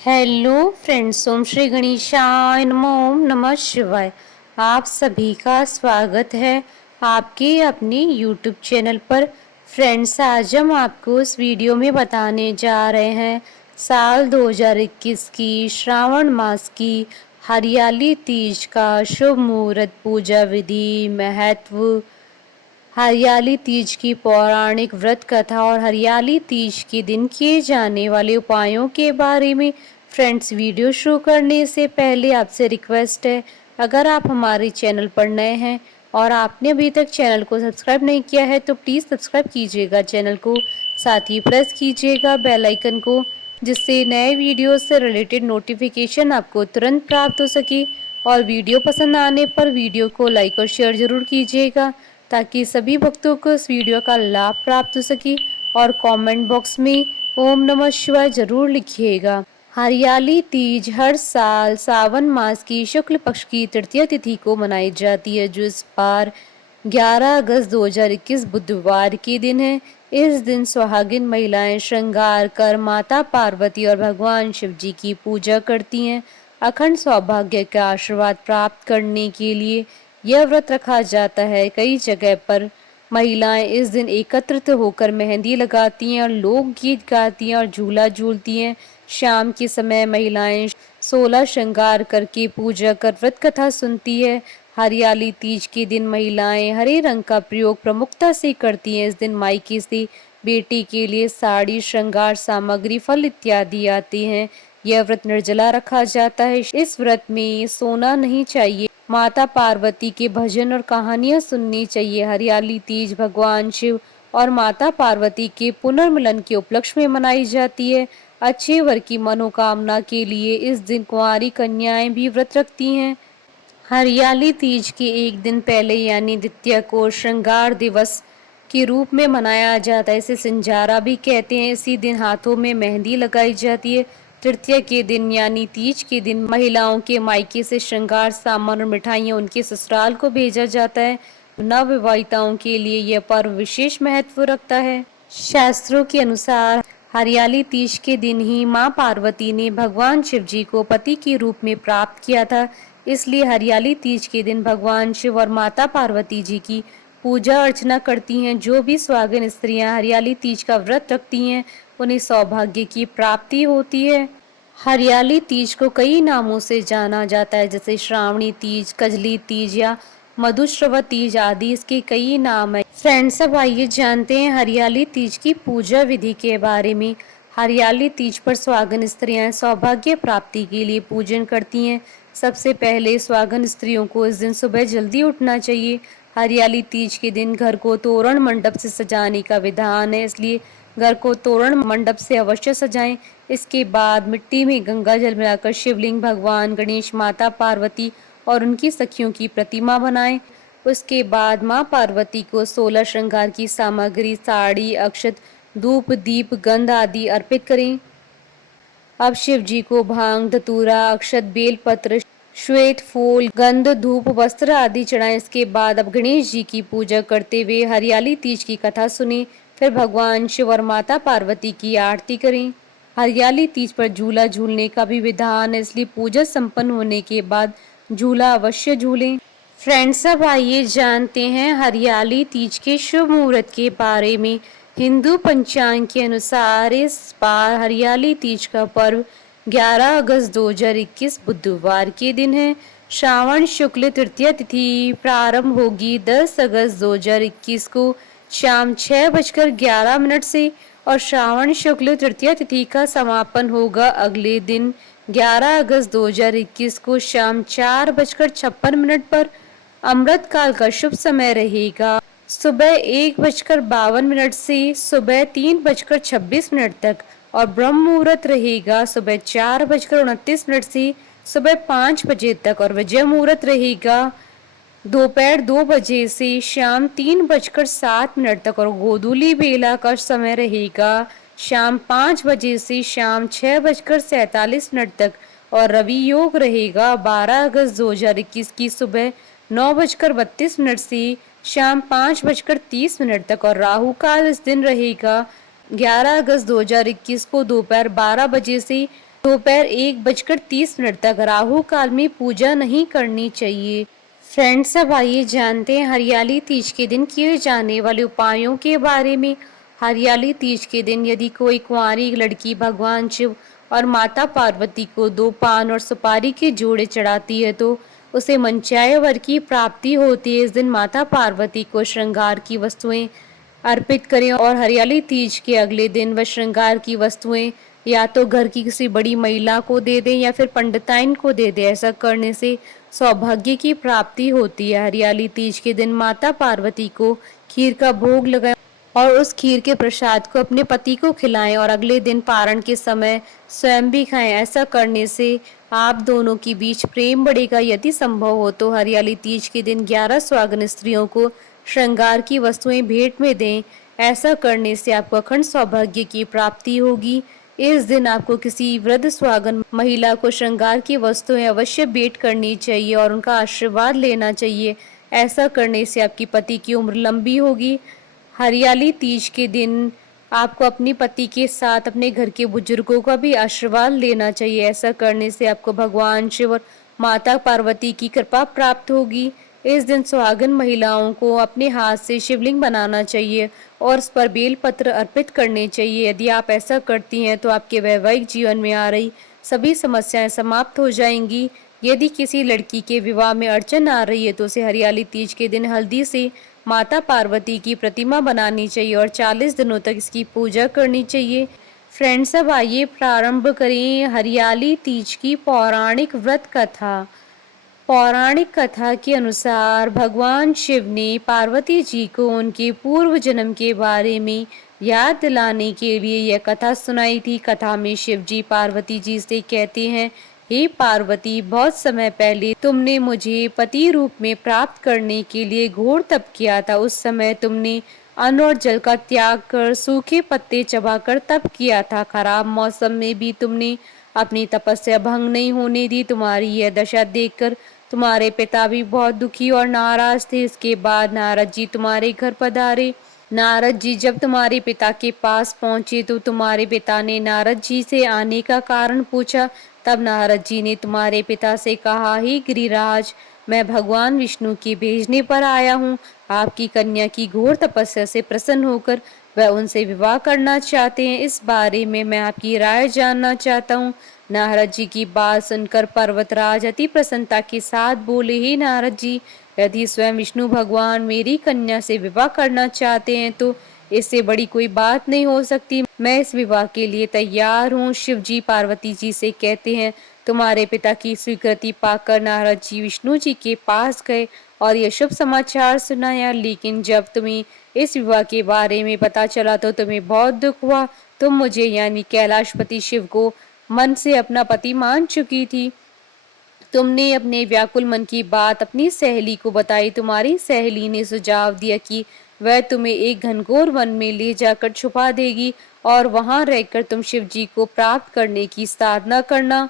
Hello friends, ओम श्री गणेशाय नमः। ओम नमः शिवाय। आप सभी का स्वागत है आपके अपने यूट्यूब चैनल पर। फ्रेंड्स, आज हम आपको इस वीडियो में बताने जा रहे हैं साल 2021 की श्रावण मास की हरियाली तीज का शुभ मुहूर्त, पूजा विधि, महत्व, हरियाली तीज की पौराणिक व्रत कथा और हरियाली तीज के दिन किए जाने वाले उपायों के बारे में। फ्रेंड्स, वीडियो शुरू करने से पहले आपसे रिक्वेस्ट है, अगर आप हमारे चैनल पर नए हैं और आपने अभी तक चैनल को सब्सक्राइब नहीं किया है तो प्लीज़ सब्सक्राइब कीजिएगा चैनल को, साथ ही प्रेस कीजिएगा बेल आइकन को, जिससे नए वीडियो से रिलेटेड नोटिफिकेशन आपको तुरंत प्राप्त हो सके। और वीडियो पसंद आने पर वीडियो को लाइक और शेयर जरूर कीजिएगा ताकि सभी भक्तों को इस वीडियो का लाभ प्राप्त हो सके। और कमेंट बॉक्स में ओम नमः शिवाय जरूर लिखिएगा। हरियाली तीज हर साल सावन मास की शुक्ल पक्ष की तृतीय तिथि को मनाई जाती है, जो इस बार 11 अगस्त 2021 बुधवार के दिन है। इस दिन सुहागिन महिलाएं श्रृंगार कर माता पार्वती और भगवान शिव जी की पूजा करती हैं। अखंड सौभाग्य का आशीर्वाद प्राप्त करने के लिए यह व्रत रखा जाता है। कई जगह पर महिलाएं इस दिन एकत्रित होकर मेहंदी लगाती हैं और लोकगीत गाती हैं और झूला झूलती हैं। शाम के समय महिलाएं 16 श्रृंगार करके पूजा कर व्रत कथा सुनती है। हरियाली तीज के दिन महिलाएं हरे रंग का प्रयोग प्रमुखता से करती हैं। इस दिन मायके से बेटी के लिए साड़ी, श्रृंगार सामग्री, फल इत्यादि आते हैं। यह व्रत निर्जला रखा जाता है। इस व्रत में सोना नहीं चाहिए। माता पार्वती के भजन और कहानियां सुननी चाहिए। हरियाली तीज भगवान शिव और माता पार्वती के पुनर्मिलन के उपलक्ष्य में मनाई जाती है। अच्छे वर की मनोकामना के लिए इस दिन कुंवारी कन्याएं भी व्रत रखती हैं। हरियाली तीज के एक दिन पहले यानी द्वितीया को श्रृंगार दिवस के रूप में मनाया जाता है। इसे सिंजारा भी कहते हैं। इसी दिन हाथों में मेहंदी लगाई जाती है। तृतीया के दिन यानी तीज के दिन महिलाओं के मायके से श्रृंगार सामान और मिठाइयां उनके ससुराल को भेजा जाता है। नवविवाहिताओं के लिए यह पर्व विशेष महत्व रखता है। शास्त्रों के अनुसार हरियाली तीज के दिन ही मां पार्वती ने भगवान शिव जी को पति के रूप में प्राप्त किया था। इसलिए हरियाली तीज के दिन भगवान शिव और माता पार्वती जी की पूजा अर्चना करती हैं। जो भी सुहागिन स्त्रियां हरियाली तीज का व्रत रखती हैं, उन्हें सौभाग्य की प्राप्ति होती है। हरियाली तीज को कई नामों से जाना जाता है, जैसे श्रावणी तीज, कजली तीज या मधुश्रवा तीज आदि। इसके कई नाम है। फ्रेंड्स, अब आइए जानते हैं हरियाली तीज की पूजा विधि के बारे में। हरियाली तीज पर सुहागन स्त्रियां सौभाग्य प्राप्ति के लिए पूजन करती हैं। सबसे पहले सुहागन स्त्रियों को इस दिन सुबह जल्दी उठना चाहिए। हरियाली तीज के दिन घर को तोरण मंडप से सजाने का विधान है, इसलिए घर को तोरण मंडप से अवश्य सजाएं। इसके बाद मिट्टी में गंगा जल मिलाकर शिवलिंग, भगवान गणेश, माता पार्वती और उनकी सखियों की प्रतिमा बनाएं। उसके बाद मां पार्वती को 16 श्रृंगार की सामग्री, साड़ी, अक्षत, धूप, दीप, गंध आदि अर्पित करें। अब शिव जी को भांग, धतूरा, अक्षत, बेलपत्र, श्वेत फूल, गंध, धूप, वस्त्र आदि चढ़ाएं। इसके बाद अब गणेश जी की पूजा करते हुए हरियाली तीज की कथा सुने। फिर भगवान शिव और माता पार्वती की आरती करें। हरियाली तीज पर झूला झूलने का भी विधान है, इसलिए पूजा संपन्न होने के बाद झूला अवश्य झूलें। फ्रेंड्स, अब आइए जानते हैं हरियाली तीज के शुभ मुहूर्त के बारे में। हिंदू पंचांग के अनुसार इस बार हरियाली तीज का पर्व 11 अगस्त 2021 बुधवार के दिन है। श्रावण शुक्ल तृतीया तिथि प्रारंभ होगी 10 अगस्त 2021 को शाम 6:11 से और श्रावण शुक्ल तृतीया तिथि का समापन होगा अगले दिन 11 अगस्त 2021 को शाम 4:56 पर। अमृत काल का शुभ समय रहेगा सुबह 1:52 से सुबह 3:26 तक और ब्रह्म मुहूर्त रहेगा सुबह 4:29 से सुबह 5 बजे तक और विजय मुहूर्त रहेगा दोपहर 2 बजे से शाम 3:07 तक और गोधूली बेला का समय रहेगा शाम 5 बजे से शाम 6:47 तक और रवि योग रहेगा 12 अगस्त 2021 की सुबह 9:32 से शाम 5:30 तक और राहु काल इस दिन रहेगा 11 अगस्त 2021 को दोपहर 12 बजे से दोपहर 1:30 तक राहु काल में पूजा नहीं करनी चाहिए। फ्रेंड्स, अब आइए जानते हैं हरियाली तीज के दिन किए जाने वाले उपायों के बारे में। हरियाली तीज के दिन यदि कोई कुंवारी लड़की भगवान शिव और माता पार्वती को 2 पान और सुपारी के जोड़े चढ़ाती है तो उसे मनचाहे वर की प्राप्ति होती है। इस दिन माता पार्वती को श्रृंगार की वस्तुएं अर्पित करें और हरियाली तीज के अगले दिन वह श्रृंगार की वस्तुएं या तो घर की किसी बड़ी महिला को दे दें या फिर पंडिताइन को दे दें। ऐसा करने से सौभाग्य की प्राप्ति होती है। हरियाली तीज के दिन माता पार्वती को खीर का भोग लगाएं और उस खीर के प्रसाद को अपने पति को खिलाएं और अगले दिन पारण के समय स्वयं भी खाएं। ऐसा करने से आप दोनों के बीच प्रेम बढ़ेगा। यदि संभव हो तो हरियाली तीज के दिन 11 सुहागन स्त्रियों को श्रृंगार की वस्तुएं भेंट में दें। ऐसा करने से आपको अखंड सौभाग्य की प्राप्ति होगी। इस दिन आपको किसी वृद्ध सुहागन महिला को श्रृंगार की वस्तुएं अवश्य भेंट करनी चाहिए और उनका आशीर्वाद लेना चाहिए। ऐसा करने से आपकी पति की उम्र लंबी होगी। हरियाली तीज के दिन आपको अपने पति के साथ अपने घर के बुजुर्गों का भी आशीर्वाद लेना चाहिए। ऐसा करने से आपको भगवान शिव और माता पार्वती की कृपा प्राप्त होगी। इस दिन सुहागन महिलाओं को अपने हाथ से शिवलिंग बनाना चाहिए और उस पर बेलपत्र अर्पित करने चाहिए। यदि आप ऐसा करती हैं तो आपके वैवाहिक जीवन में आ रही सभी समस्याएं समाप्त हो जाएंगी। यदि किसी लड़की के विवाह में अड़चन आ रही है तो उसे हरियाली तीज के दिन हल्दी से माता पार्वती की प्रतिमा बनानी चाहिए और 40 दिनों तक इसकी पूजा करनी चाहिए। फ्रेंड्स, अब आइए प्रारंभ करें हरियाली तीज की पौराणिक व्रत कथा। पौराणिक कथा के अनुसार भगवान शिव ने पार्वती जी को उनके पूर्व जन्म के बारे में याद दिलाने के लिए यह कथा सुनाई थी। कथा में शिव जी पार्वती जी से कहते हैं, हे पार्वती, बहुत समय पहले तुमने मुझे पति रूप में प्राप्त करने के लिए घोर तप किया था। उस समय तुमने अन्न और जल का त्याग कर सूखे पत्ते चबाकर तप किया था। खराब मौसम में भी तुमने अपनी तपस्या भंग नहीं होने दी। तुम्हारी यह दशा देखकर तुम्हारे पिता भी बहुत दुखी और नाराज थे। इसके बाद नारद जी तुम्हारे घर पधारे। नारद जी जब तुम्हारे पिता के पास पहुंचे तो तुम्हारे पिता ने नारद जी से आने का कारण पूछा। तब नारद जी ने तुम्हारे पिता से कहा, हे गिरिराज, मैं भगवान विष्णु के भेजने पर आया हूँ। आपकी कन्या की घोर तपस्या से प्रसन्न होकर वह उनसे विवाह करना चाहते हैं। इस बारे में मैं आपकी राय जानना चाहता हूँ। नारद जी की बात सुनकर पर्वतराज अति प्रसन्नता के साथ बोले, हे नारद जी, यदि स्वयं विष्णु भगवान मेरी कन्या से विवाह करना चाहते हैं तो इससे बड़ी कोई बात नहीं हो सकती। मैं इस विवाह के लिए तैयार हूँ। शिव जी पार्वती जी से कहते हैं, तुम्हारे पिता की स्वीकृति पाकर नारद जी विष्णु जी के पास गए और यह शुभ समाचार सुनाया। लेकिन जब तुम्हें इस विवाह के बारे में पता चला तो तुम्हें बहुत दुख हुआ। तुम मुझे यानी कैलाशपति शिव को मन से अपना पति मान चुकी थी। तुमने अपने व्याकुल मन की बात अपनी सहेली को बताई। तुम्हारी सहेली ने सुझाव दिया कि वह तुम्हें एक घनघोर वन में ले जाकर छुपा देगी और वहां रहकर तुम शिव जी को प्राप्त करने की साधना करना।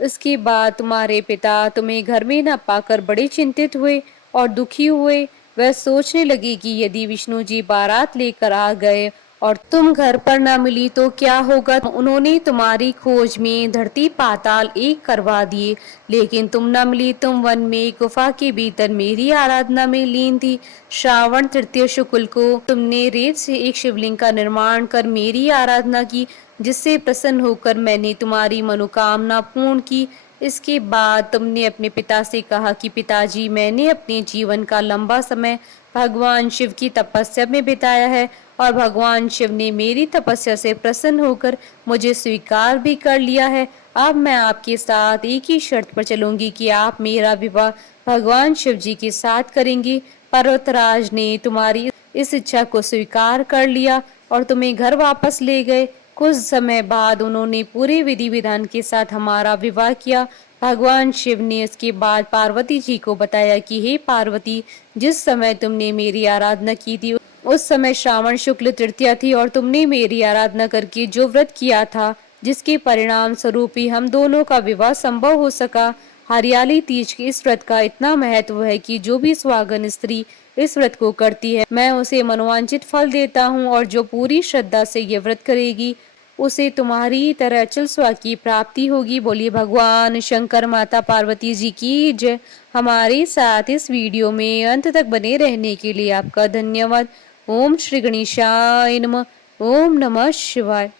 इसके बाद तुम्हारे पिता तुम्हें घर में न पाकर बड़े चिंतित हुए और दुखी हुए। वह सोचने लगी कि यदि विष्णु जी बारात लेकर आ गए और तुम घर पर न मिली तो क्या होगा। उन्होंने तुम्हारी खोज में धरती पाताल एक करवा दिए, लेकिन तुम न मिली। तुम वन में गुफा के भीतर मेरी आराधना में लीन थी। श्रावण तृतीय शुक्ल को तुमने रेत से एक शिवलिंग का निर्माण कर मेरी आराधना की, जिससे प्रसन्न होकर मैंने तुम्हारी मनोकामना पूर्ण की। इसके बाद तुमने अपने पिता से कहा कि पिताजी, मैंने अपने जीवन का लंबा समय भगवान शिव की तपस्या में बिताया है और भगवान शिव ने मेरी तपस्या से प्रसन्न होकर मुझे स्वीकार भी कर लिया है। अब मैं आपके साथ एक ही शर्त पर चलूंगी कि आप मेरा विवाह भगवान शिव जी के साथ करेंगी। पर्वतराज ने तुम्हारी इस इच्छा को स्वीकार कर लिया और तुम्हें घर वापस ले गए। कुछ समय बाद उन्होंने पूरे विधि विधान के साथ हमारा विवाह किया। भगवान शिव ने इसके बाद पार्वती जी को बताया कि हे पार्वती, जिस समय तुमने मेरी आराधना की थी उस समय श्रावण शुक्ल तृतीया थी और तुमने मेरी आराधना करके जो व्रत किया था, जिसके परिणाम स्वरूप ही हम दोनों का विवाह संभव हो सका। हरियाली तीज के इस व्रत का इतना महत्व है कि जो भी सुहागन स्त्री इस व्रत को करती है, मैं उसे मनोवांछित फल देता हूँ और जो पूरी श्रद्धा से ये व्रत करेगी उसे तुम्हारी तरह अचल स्वा की प्राप्ति होगी। बोलिए भगवान शंकर माता पार्वती जी की जय। हमारे साथ इस वीडियो में अंत तक बने रहने के लिए आपका धन्यवाद। ओम श्री गणेशाय नमः। ओम नमः शिवाय।